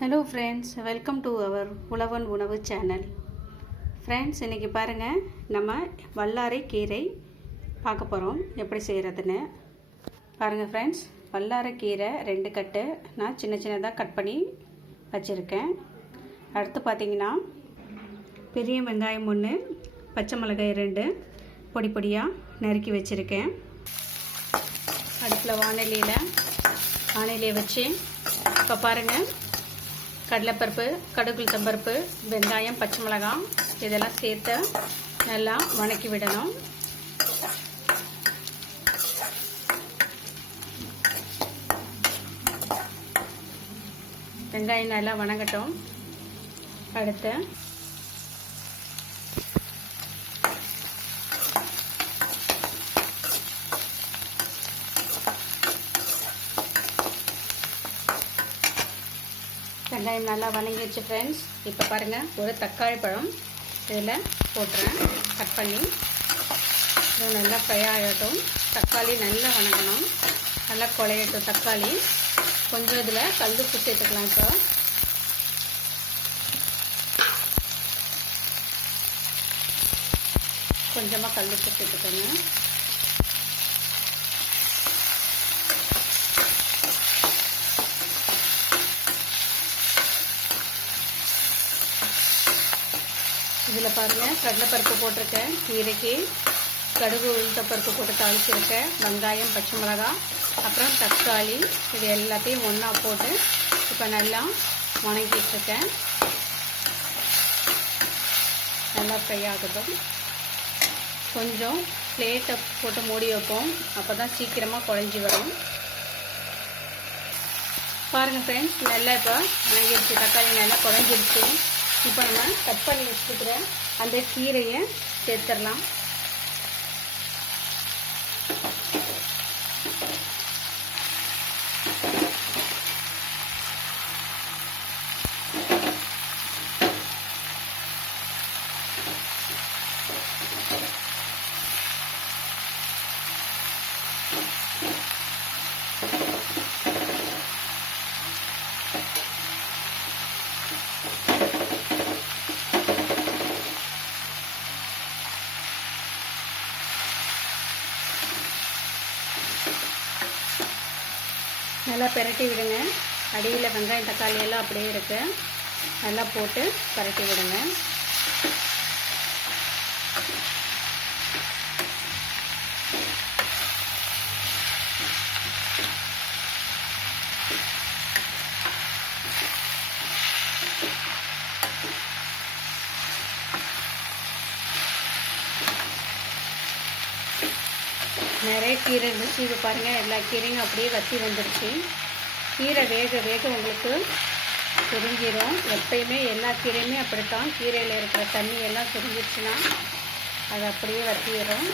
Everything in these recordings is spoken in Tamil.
Hello friends, welcome to our Uzhavan Unavu channel. Friends, இன்றைக்கி பாருங்கள், நம்ம வல்லாரை கீரை பார்க்க போகிறோம். எப்படி செய்கிறதுன்னு பாருங்கள் ஃப்ரெண்ட்ஸ். வல்லாரை கீரை 2 கட்டு நான் சின்ன சின்னதாக கட் பண்ணி வச்சுருக்கேன். அடுத்து பார்த்திங்கன்னா பெரிய வெங்காயம் 1, பச்சை மிளகாய் 2 பொடி பொடியாக நறுக்கி வச்சுருக்கேன். அடுப்பில் வானிலையை வச்சு இப்போ பாருங்கள், கடலைப்பருப்பு, கடுகு உளுத்தம்பருப்பு, வெங்காயம், பச்சை மிளகாய் இதெல்லாம் சேர்த்து நல்லா வணக்கி விடணும். வெங்காயம் நல்லா வணங்கட்டும். அடுத்து வெங்காயம் நல்லா வணங்கிடுச்சு ஃப்ரெண்ட்ஸ். இப்போ பாருங்கள், ஒரு தக்காளி பழம் இதில் போட்டுறேன். கட் பண்ணி இது நல்லா ஃப்ரை ஆகட்டும். தக்காளி நல்லா வணங்கணும், நல்லா குழையட்டும் தக்காளி. கொஞ்சம் இதில் கல்லுப்பு சேர்த்துக்கலாம். இப்போ கொஞ்சமாக கல்லுப்பு சேர்த்துக்கோங்க. இதில் பாருங்கள், கடலைப்பருப்பு போட்டிருக்கேன், கீரைக்கு கடுகு உளுத்தப்பருப்பு போட்டு தாளிச்சிருக்கேன், வெங்காயம், பச்சை மிளகாய், அப்புறம் தக்காளி, இது எல்லாத்தையும் ஒன்றா போட்டு இப்போ நல்லா வணங்கிட்டுருக்கேன். நல்லா ஃப்ரை ஆகட்டும். கொஞ்சம் பிளேட்டை போட்டு மூடி வைப்போம், அப்போ தான் சீக்கிரமாக குழஞ்சி வரும். பாருங்கள் ஃப்ரெண்ட்ஸ், நல்லா இப்போ வணங்கிடுச்சு, தக்காளி நல்லா குழஞ்சிருச்சு. இப்போ நம்ம கட் பண்ணி வச்சுக்கிற அந்த கீரையை சேர்த்துடலாம். நல்லா பிரட்டி விடுங்க. அடியில் வெங்காயம் தக்காளி எல்லாம் அப்படியே இருக்கு, நல்லா போட்டு பிரட்டி விடுங்க. நிறைய கீரை இருந்துச்சு. இது பாருங்கள், எல்லா கீரையும் அப்படியே வற்றி வந்துடுச்சு. கீரை வேக வேக உங்களுக்கு சுருங்கிடும். எப்பயுமே எல்லா கீரையுமே அப்படித்தான், கீரையில் இருக்கிற தண்ணி எல்லாம் சுருங்கிடுச்சுன்னா அது அப்படியே வற்றிடும்.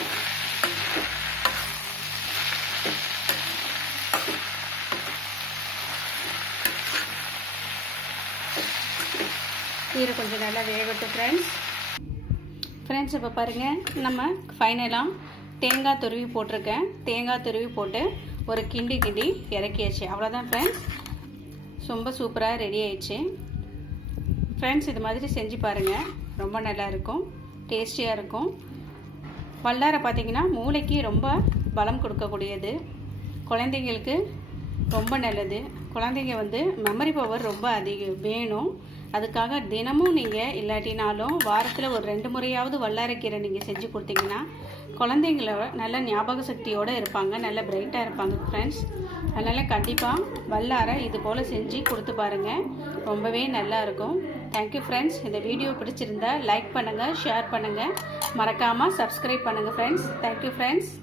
கீரை கொஞ்சம் நல்லா வேகட்டும் ஃப்ரெண்ட்ஸ். இப்போ பாருங்கள், நம்ம ஃபைனலாக தேங்காய் துருவி போட்டிருக்கேன். தேங்காய் துருவி போட்டு ஒரு கிண்டி இறக்கியாச்சு. அவ்வளோதான் ஃப்ரெண்ட்ஸ், ரொம்ப சூப்பராக ரெடி ஆயிடுச்சு. ஃப்ரெண்ட்ஸ், இது மாதிரி செஞ்சு பாருங்கள், ரொம்ப நல்லா இருக்கும், டேஸ்டியாக இருக்கும். வல்லாரை பார்த்திங்கன்னா மூளைக்கு ரொம்ப பலம் கொடுக்கக்கூடியது, குழந்தைங்களுக்கு ரொம்ப நல்லது. குழந்தைங்க மெமரி பவர் ரொம்ப அதிகம் வேணும். அதுக்காக தினமும் நீங்கள் இல்லாட்டினாலும் வாரத்தில் ஒரு 2 முறையாவது வல்லாரைக்கீரை நீங்கள் செஞ்சு கொடுத்தீங்கன்னா குழந்தைங்கள நல்ல ஞாபக சக்தியோடு இருப்பாங்க, நல்ல பிரைட்டாக இருப்பாங்க ஃப்ரெண்ட்ஸ். அதனால் கண்டிப்பாக வல்லாரை இது போல் செஞ்சு கொடுத்து பாருங்கள், ரொம்பவே நல்லா இருக்கும். Thank you friends. இந்த வீடியோ பிடிச்சிருந்தா லைக் பண்ணுங்கள், ஷேர் பண்ணுங்கள், மறக்காமல் சப்ஸ்கிரைப் பண்ணுங்கள் ஃப்ரெண்ட்ஸ். Thank you friends.